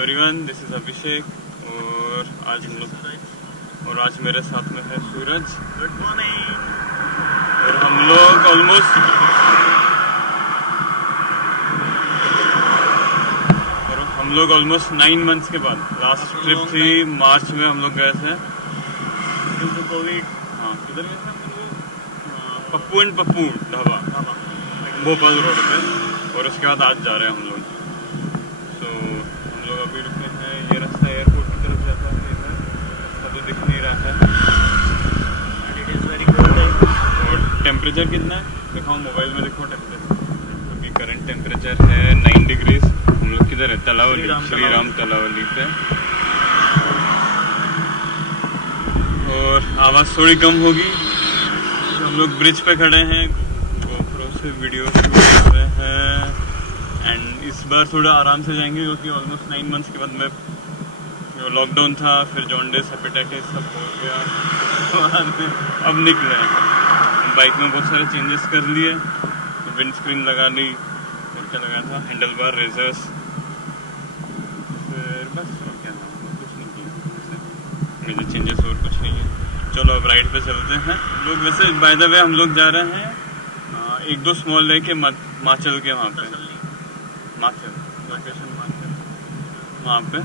Everyone, this is अभिषेक और आज मेरे साथ में है सूरज। Good morning. और हम लोग ऑलमोस्ट 9 मंथ्स के बाद, लास्ट ट्रिप थी मार्च में, हम लोग गए थे कोविड। हाँ, किधर गए थे? पप्पू ढाबा, भोपाल रोड पे। और उसके बाद आज जा रहे हैं हम लोग। हम लोग अभी रुके हैं, ये रास्ता एयरपोर्ट की तरफ जाता है, इधर रास्ता तो दिख नहीं रहा है। और टेम्परेचर कितना है दिखाओ, मोबाइल में देखो टेम्परेचर। अभी करंट टेम्परेचर है 9 डिग्रीज। हम लोग किधर है? तलावली, श्री राम तलावली पे। और आवाज़ थोड़ी कम होगी। हम लोग ब्रिज पे खड़े हैं, गोप्रो से वीडियो शूट कर रहे हैं। एंड इस बार थोड़ा आराम से जाएंगे क्योंकि ऑलमोस्ट 9 मंथ्स के बाद में लॉकडाउन था, फिर जॉन्डिस, हेपेटाइटिस सब हो गया। अब निकले हैं। बाइक में बहुत सारे चेंजेस कर लिए, विंड स्क्रीन लगा ली, और क्या लगा था, हैंडल बार, रेजर्स, फिर बस और क्या था, कुछ नहीं किया मेजर चेंजेस, और कुछ नहीं है। चलो अब राइड पे चलते हैं लोग। वैसे बाय द वे हम लोग जा रहे हैं 1-2 स्मॉल लेके माचल के वहाँ पे, माचल लोकेशन, माचल वहाँ पे।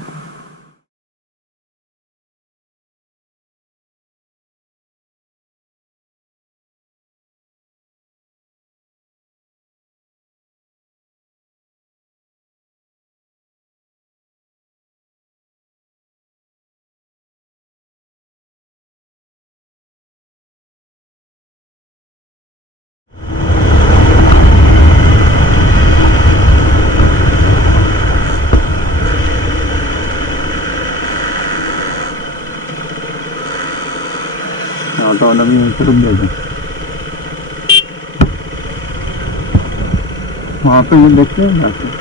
ऑटो वाला भी रुक गया। वहाँ पे ये देखते हैं जाके।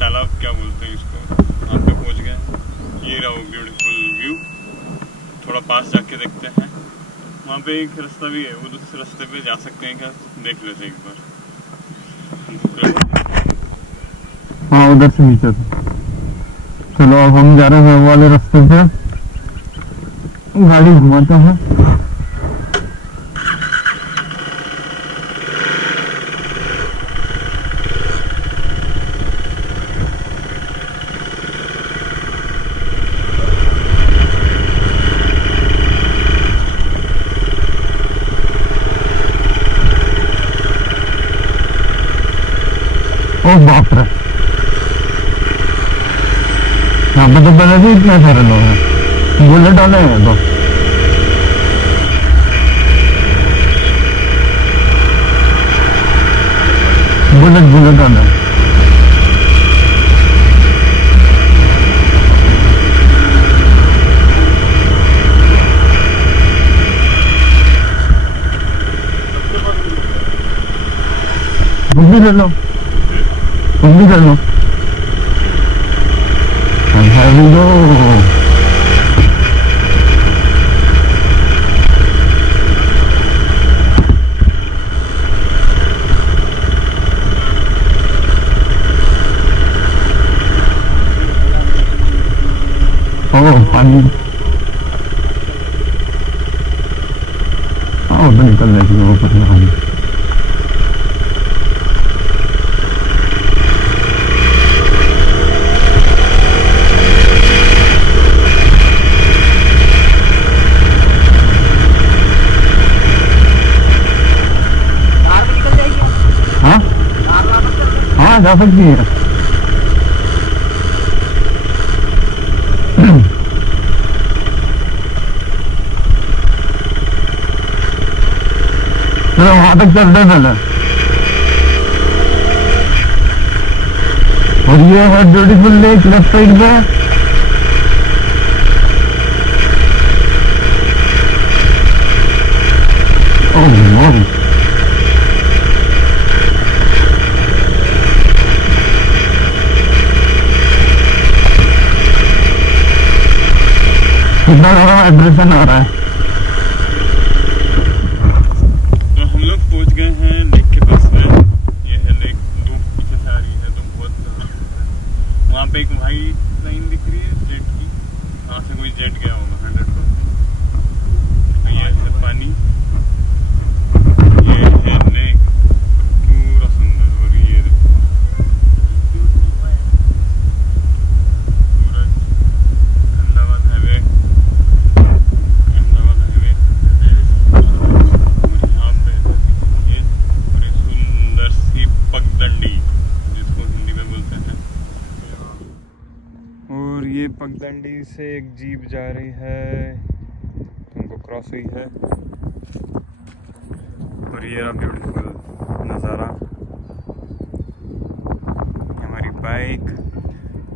तालाब क्या बोलते हैं इसको, वहाँ पे पहुँच गए। ये रहा वो ब्यूटीफुल व्यू। थोड़ा पास जाके देखते हैं, वहाँ पे एक रास्ता भी है, वो दूसरे रास्ते पे जा सकते हैं क्या, देख लेते हैं एक बार। हाँ, उधर से नीचे। चलो अब हम जा रहे हैं वो वाले रास्ते पे, गाड़ी घुमाता है। बाप रे, यहाँ पे तो पहले भी इतने सारे लोग हैं। बुलेट वाले हैं तो बुलेट वाले। तुम भी ले लो, तुम भी कर लो। पानी उधर निकल रही है ऊपर। हाँ, जा सकती है। चलो वहां तक चलते पहले। और ये है ब्यूटीफुल लेक लेफ्ट साइड पे। ओह कितना ज़्यादा वाइब्रेशन आ रहा है। तो हम लोग पहुंच गए हैं लेक के पास में। ये है लेक, धूप पीछे से आ रही है तो बहुत वहाँ पे एक वाइट लाइन दिख रही है जेट की, वहाँ से कोई जेट गया होगा 100%। ये है पानी, ये है लेक, पूरा सुंदर। और ये सूरज, अहमदाबाद हाईवे, अहमदाबाद हाईवे। और यहाँ पे ये पूरी सुंदर सी पगडंडी, जिसको हिंदी में बोलते हैं। और ये पगडंडी से एक जीप जा रही है, उनको क्रॉस हुई है। और ये रहा ब्यूटीफुल नज़ारा, हमारी बाइक,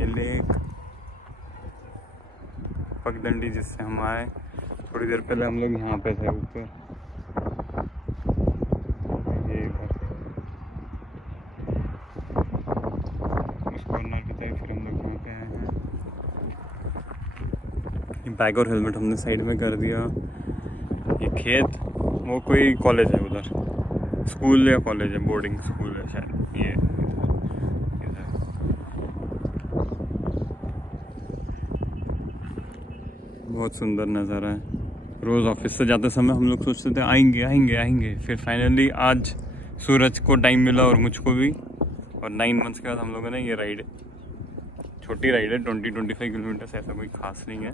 ये लेक, पगडंडी जिससे हम आए। थोड़ी देर पहले हम लोग यहाँ पे थे ऊपर, ये इधर उस कॉर्नर की तरफ, फिर हम लोग यहाँ पे आए हैं। ये बैग और हेलमेट हमने साइड में कर दिया। ये खेत, वो कोई कॉलेज है उधर, स्कूल या कॉलेज है, बोर्डिंग स्कूल है शायद। ये इधर बहुत सुंदर नज़ारा है। रोज़ ऑफिस से जाते समय हम लोग सोचते थे आएंगे आएंगे आएंगे, फिर फाइनली आज सूरज को टाइम मिला और मुझको भी। और 9 मंथ्स के बाद हम लोगों ने ये राइड, छोटी राइड है, 20-25 किलोमीटर, ऐसा कोई खास नहीं है।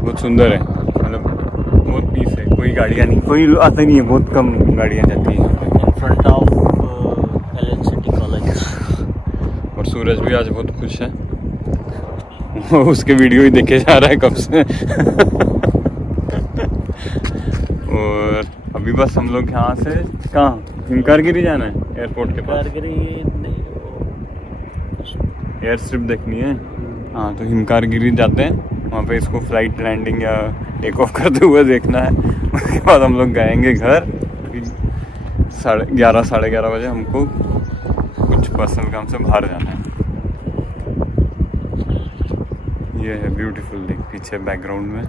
बहुत सुंदर है, मतलब बहुत पीस है, कोई गाड़ियाँ नहीं, कोई आता नहीं है, बहुत कम गाड़ियाँ जाती हैं in front of Allen city college. और सूरज भी आज बहुत खुश है, उसके वीडियो ही देखे जा रहा है कब से। और अभी बस हम लोग यहाँ से कहाँ, हिमकारगिरी जाना है, एयरपोर्ट के पास। एयर स्ट्रिप देखनी है, हाँ, तो हिमकारगिरी जाते हैं, वहाँ पे इसको फ्लाइट लैंडिंग या टेक ऑफ करते हुए देखना है। उसके बाद हम लोग जाएंगे घर। 11:30 साढ़े 11 बजे हमको कुछ पर्सनल काम से बाहर जाना है। ये है ब्यूटीफुल लेक पीछे बैकग्राउंड में।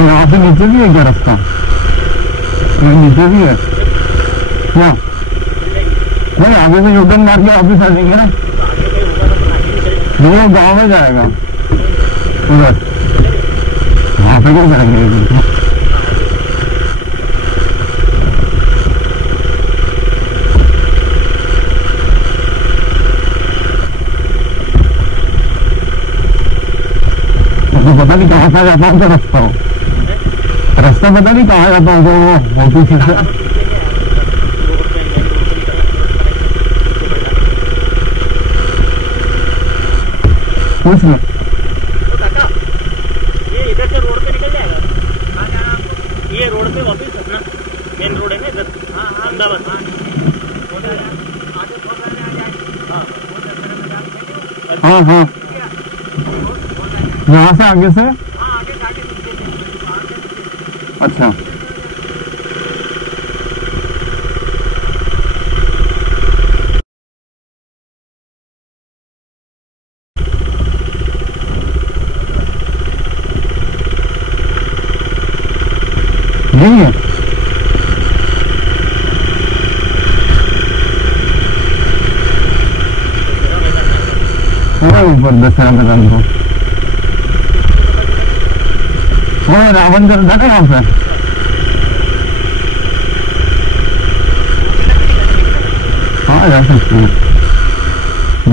यहाँ से नीचे भी है क्या रास्ता? नीचे भी है क्या? नहीं, आगे से यूटर्न मार के वापस आ जाएंगे ना। वो गाँव में जाएगा उधर, वहाँ पे क्यों जाएंगे? तो पता नहीं कहाँ से जाता हूँ, रास्ता पता नहीं कहाँ जाता हूँ, वो पीछे से पूछ लो। ये इधर से रोड पे निकल जाएगा, कहाँ जाना आपको? ये रोड पे वापस अपना मेन रोड है ना इधर, अहमदाबाद। हाँ हाँ, यहाँ से आगे से, अच्छा। नहीं है ऊपर दशहरा मैदान को, रावण करता ना यहाँ पे। हाँ जा सकते हैं,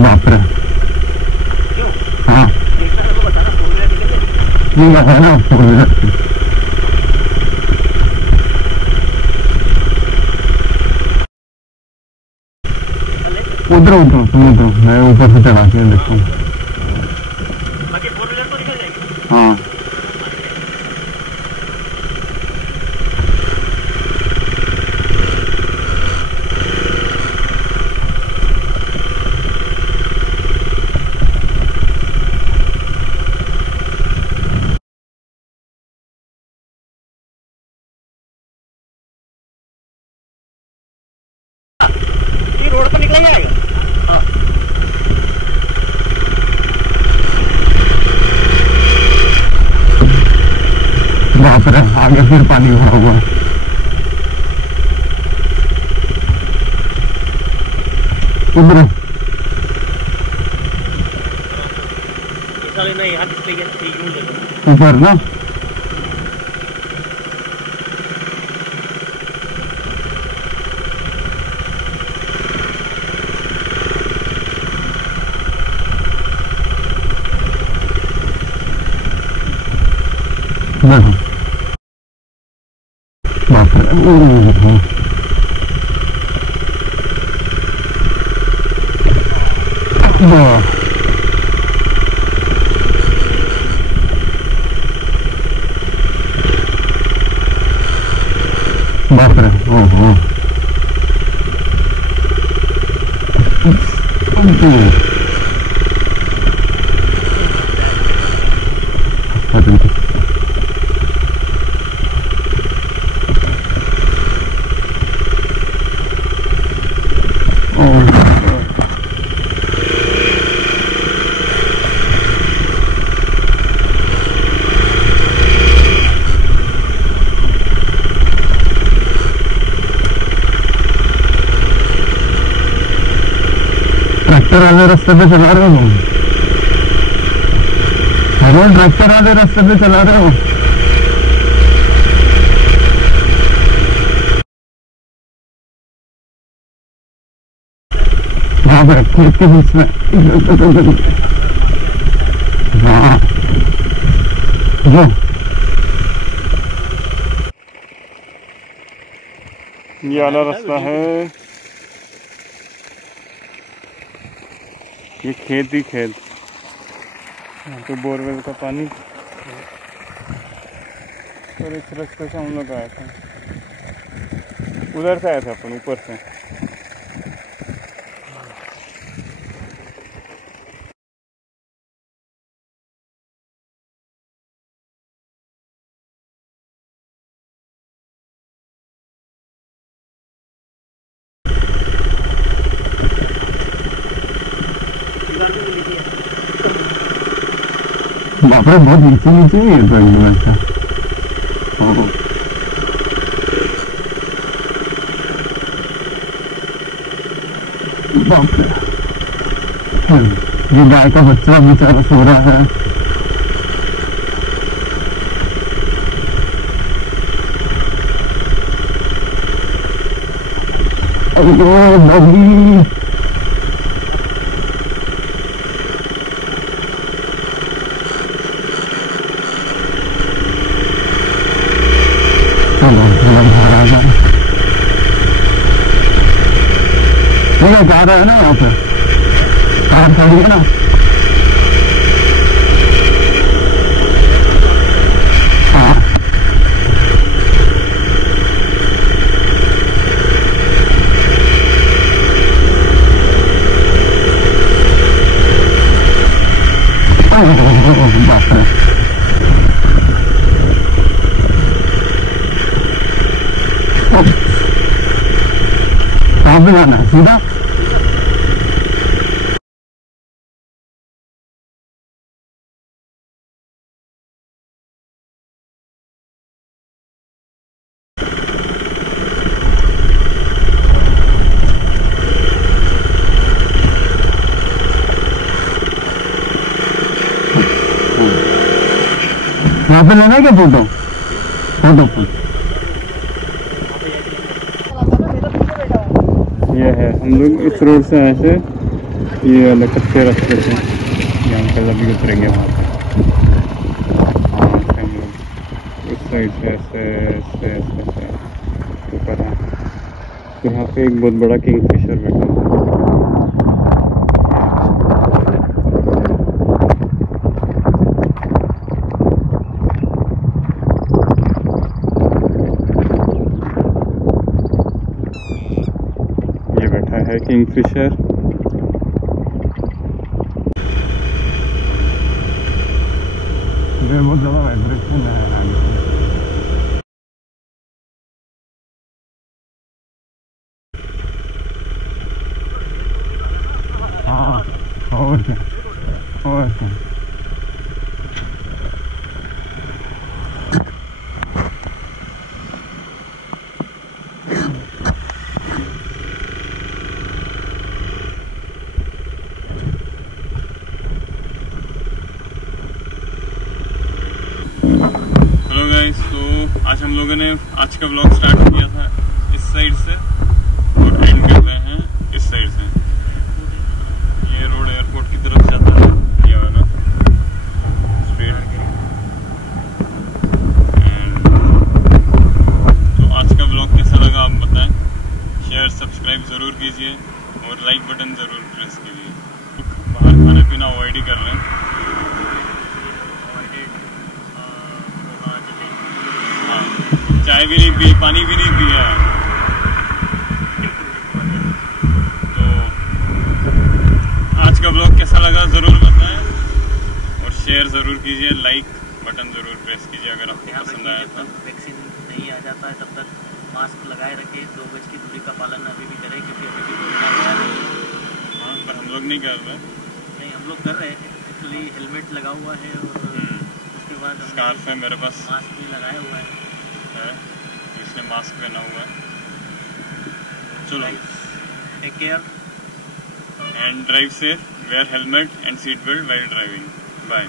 बाप रे। हाँ नहीं बताना आपको, उधर उधर तुम उधर, मैं ऊपर से चढ़ा के देखता हूँ। हाँ रोड पे निकला जाएगा। हाँ बाप रे, आगे फिर पानी भरा हुआ है। उधर साले नहीं हाथ ले गया ठीक नहीं ऊपर ना देखो, बाप रे, बाप रे, ओहो, ट्रैक्टर वाले रास्ते पे चला रहे हो? हेलो, ट्रैक्टर वाले रास्ते पे चला रहे हो? वहाँ पर खेत के बीच में। हाँ जो ये वाला रास्ता है, ये खेत ही खेत, यहाँ पे बोरवेल का पानी। और इस रास्ते से हम लोग आए थे, उधर से आए थे अपन, ऊपर से। बाप रे, बहुत नीचे नीचे ही है तो एकदम ऐसा। बाप रे, ये गाय का बच्चा बेचारा सो रहा है। अरे बगी, जा रहा है ना वहाँ पे कार खड़ी है ना। हाँ बाप रे, कहाँ पे जाना है? सीधा यहाँ पे लेना है क्या फोटो? फोटो ये है, हम लोग इस रोड से आए थे, ये वाले कच्चे रास्ते से। ये अंकल अभी उतरेंगे वहाँ पे। हाँ, हम लोग इस साइड से ऐसे ऐसे ऐसे ऐसे ऊपर हैं। तो यहाँ पे एक बहुत बड़ा किंगफिशर बैठा है। है किंगफिशर। बहुत ज़्यादा वाइब्रेशन है। लोगों ने आज का व्लॉग स्टार्ट किया था इस साइड से और एंड कर रहे हैं इस साइड से। ये रोड एयरपोर्ट की तरफ जाता है, ये वाला स्ट्रीट। तो आज का व्लॉग कैसा लगा आप बताएं। शेयर सब्सक्राइब ज़रूर कीजिए और लाइक बटन ज़रूर प्रेस कीजिए। बाहर खाना पीना अवॉइड ही कर रहे हैं। हाँ, चाय भी नहीं पी, पानी भी नहीं पिया। तो आज का ब्लॉग कैसा लगा ज़रूर बताएं और शेयर ज़रूर कीजिए, लाइक बटन ज़रूर प्रेस कीजिए अगर आपको पसंद आया था। वैक्सीन नहीं आ जाता है तब तक मास्क लगाए रखे, 2 गज की दूरी का पालन अभी भी करें, क्योंकि अभी भी कोरोना गया नहीं। हाँ, पर हम लोग नहीं कर रहे। नहीं, हम लोग कर रहे हैं एक्चुअली। हेलमेट लगा हुआ है और उसके बाद स्कार्फ है मेरे पास, मास्क भी लगाया हुआ है। इसने मास्क पहना हुआ है। चलो, take care and drive safe, wear helmet and seat belt while driving. Bye.